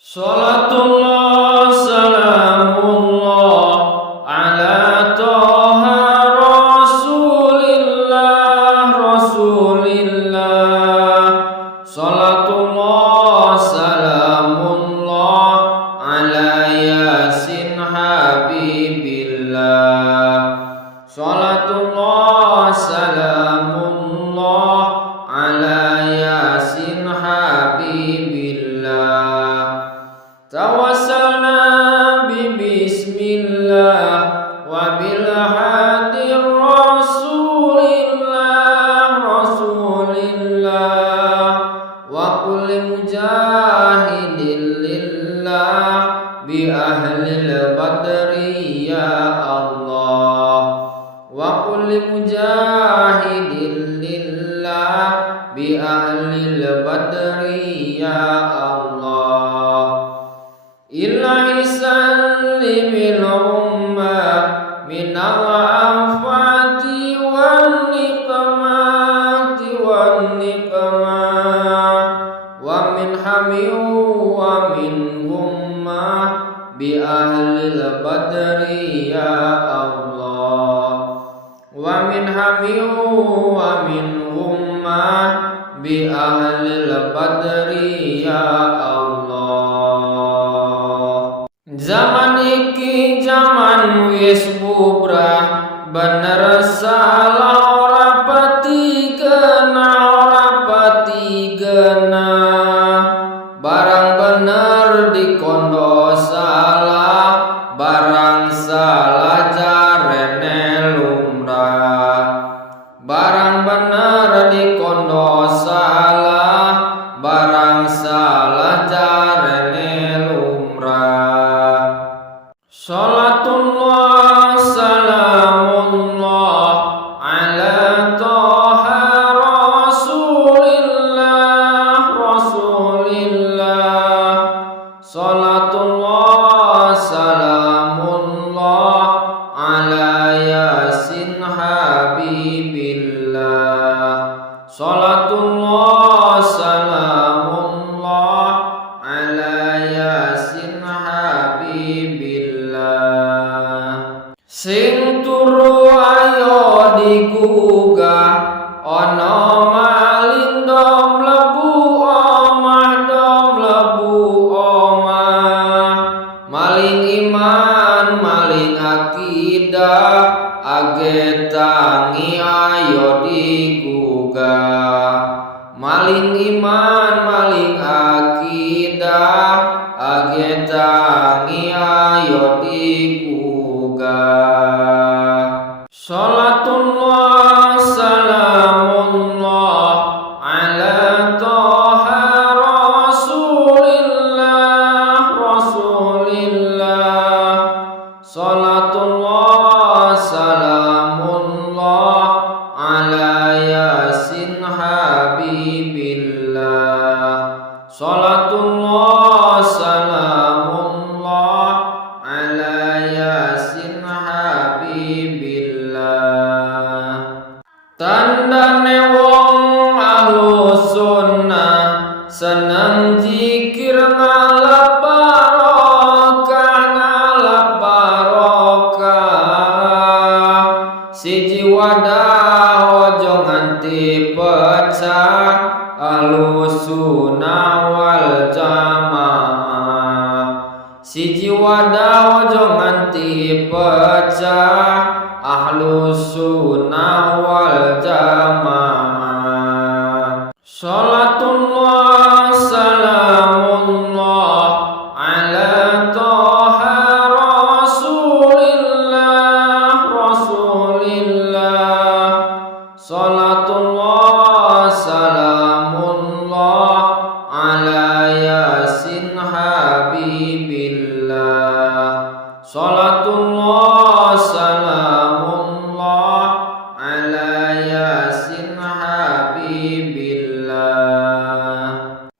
Salatullah salamullah ala toha rasulillah Salatullah salamullah ala yasin habibillah Salatullah salamullah ala yasin habibillah Tawassalna bismillah wa bil hadir rasulillah wa kulli mujahidin lillah bi ahlil badri ya Allah wa kulli mujahidin lillah bi ahlil badri ya Allah Ilahi sallimil ummah minal afati wan niqmati wa min hami wa min humma bi ahlil badri ya Allah wa min hami wa min humma bi ahlil badri ya Allah Zaman iki zaman wis bubrah bener salah ora pati gena barang bener dikondo salah barang salah jarene lumrah barang bener dikondo salah barang salah jarene lumrah Salatullah salamullah ala toha rasulillah Salatullah salamullah ala yasin habibillah Salatullah salamullah ala yasin habibillah Sing turu ayo digugah ana maling dom lebu omah maling iman maling akidah age tangi ayo digugah maling iman maling akidah age tangi ayo digugah Salatullah salamullah ala toha rasulillah Salatullah salamullah ala yasin habibillah Salatullah salamullah ala yasin habibillah Tandane wong ahlus sunnah seneng zikir ngalap barokah siji wadah ojo nganti pecah ahlus sunnah wal jamaah siji wadah ojo nganti pecah ahlus sunnah wal jamaah Salatullah salamullah ala toha rasulillah Salatullah salamullah ala yasin habibillah Salatullah salamullah ala yasin habibillah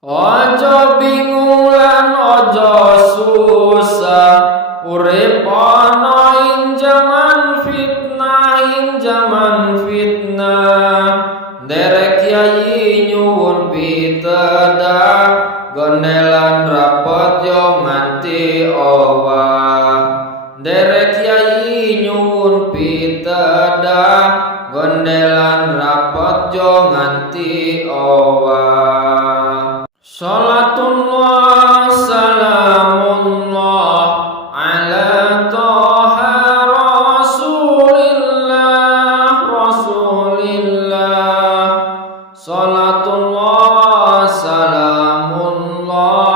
Ojo bingung lan ojo susah urip ana ing zaman fitnah derek kiai nyuwun pitedah gondelan rapot yo Salatullah salamullah ala toha rasulillah rasulillah. Salatullah salamullah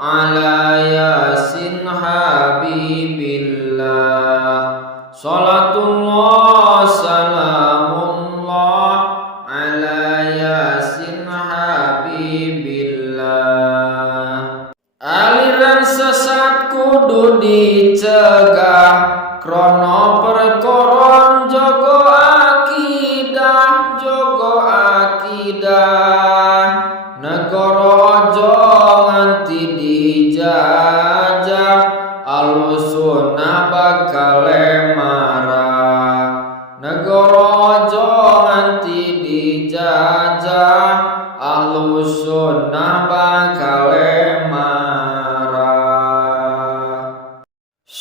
ala yasin habibillah. Salatullah salamullah ala yasin habibillah. Aliran sesat kudu dicegah, krono perkoron jogo akidah, jogo akidah. Negara ojo nganti dijajah, Ahlussunnah bakal marah. Negara ojo nganti dijajah, Ahlussunnah bakal marah.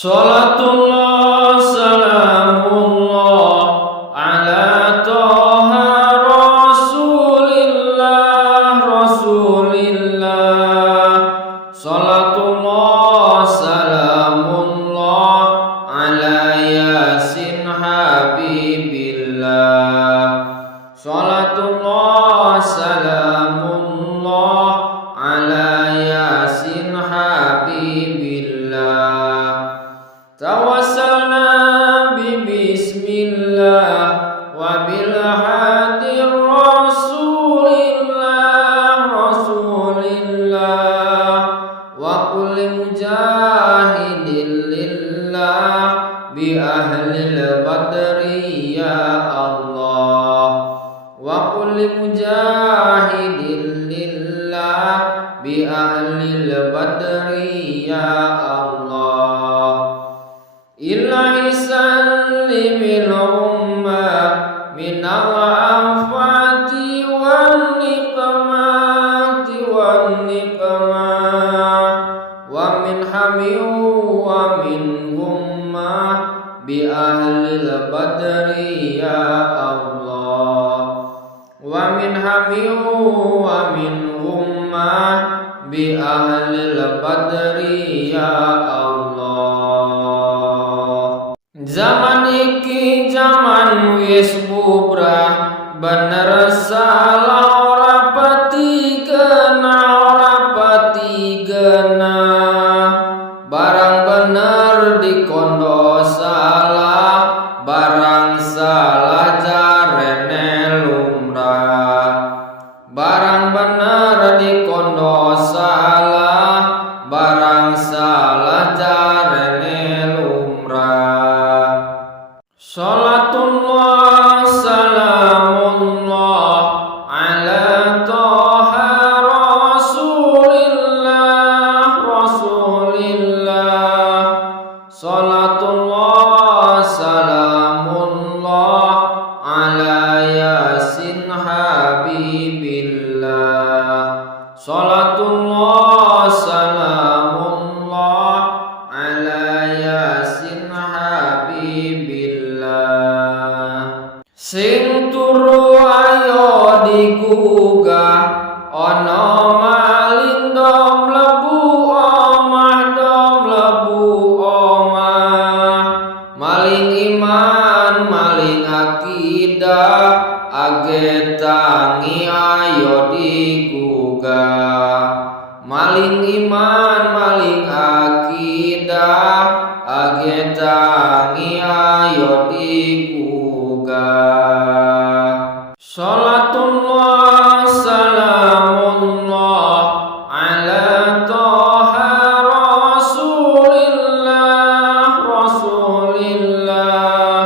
Salatullah salamullah ala toha rasulillah rasulillah. Salatullah salamullah ala yasin habibillah. Salatullah salamullah ala yasin habibillah. Tawassalna bi bismillah wa bil hadir rasulillah rasulillah wa kulli mujahidin lillah bi ahlil badri ya Allah. Wa kulli mujahidin lillah bi ahlil badri ya Allah. Ilahi sallimil ummah minal afati wan niqmati wan niqmah wa min hami wa min hummah bi ahlil badri ya Allah. Wa min hami wa min hummah bi ahlil badri ya Allah. Zaman iki zaman wis bubrah, bener salah ora pati gena. Barang bener dikondo salah, barang salah jarene lumrah. Barang bener dikondo salah, barang salah jarene lumrah. Salatullah salamullah ala toha rasulillah rasulillah. Salatullah salamullah ala yasin habibillah. Salatullah salamullah ala yasin habibillah. Sing turu ayo digugah, ono maling dom lebu omah. Maling iman, maling akidah, age tangi ayo digugah. Maling iman, maling akidah, age tangi ayo digugah. Salatullah salamullah ala toha rasulillah rasulillah.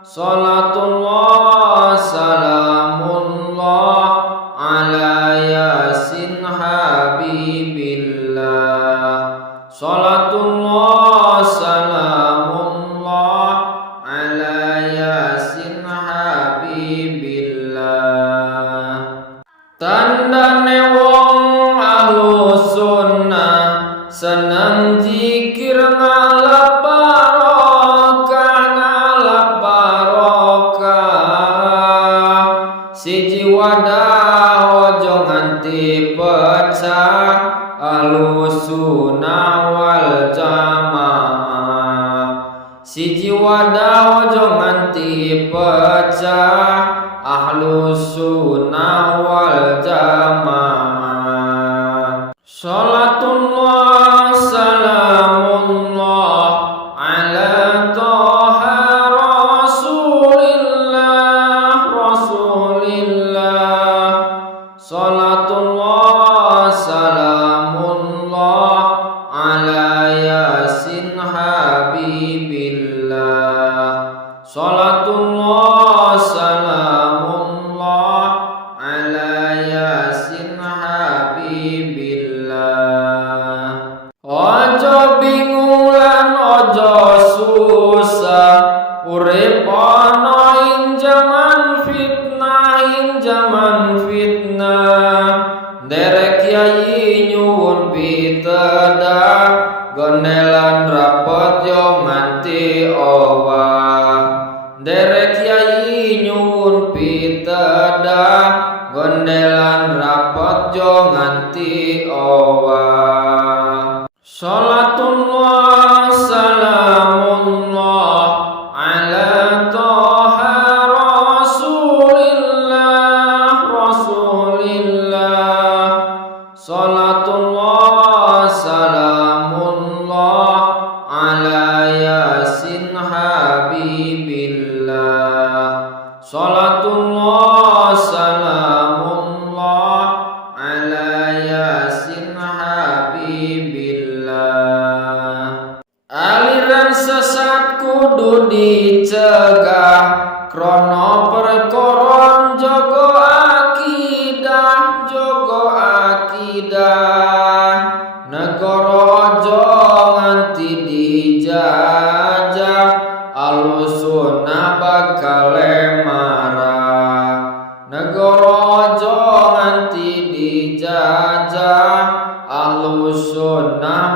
Salatullah salamullah ala yasin habibillah. Salatullah salamullah ala yasin habibillah. Tandane wong Ahlussunnah seneng zikir ngalap barokah. Siji wadah ojo nganti pecah, Ahlus sunnah wal jamaah. Siji wadah ojo nganti pecah, Ahlus sunnah wal jamaah. Salatullah salamullah ala toha rasulillah rasulillah. Salatullah salamullah ala yasin habibillah. Salatullah salamullah ala yasin habibillah. Ojo bingung lan ojo susah, urip ana ing jaman fitnah, derek kiai nyuwun pitedah, gondelan rapot yo nganti owah. Derek kiai nyuwun pitedah, gondelan rapot yo nganti owah. Salatullah salamullah ala toha rasulillah rasulillah. Salatullah salamullah ala yasin habibillah. Salatullah salamullah ala yasin habibillah. Aliran sesat kudu dicegah, krono perkoron jogo akidah, negara ojo nganti dijajah, Ahlus sunnah bakal marah. Negara ojo nganti dijajah, Ahlus sunnah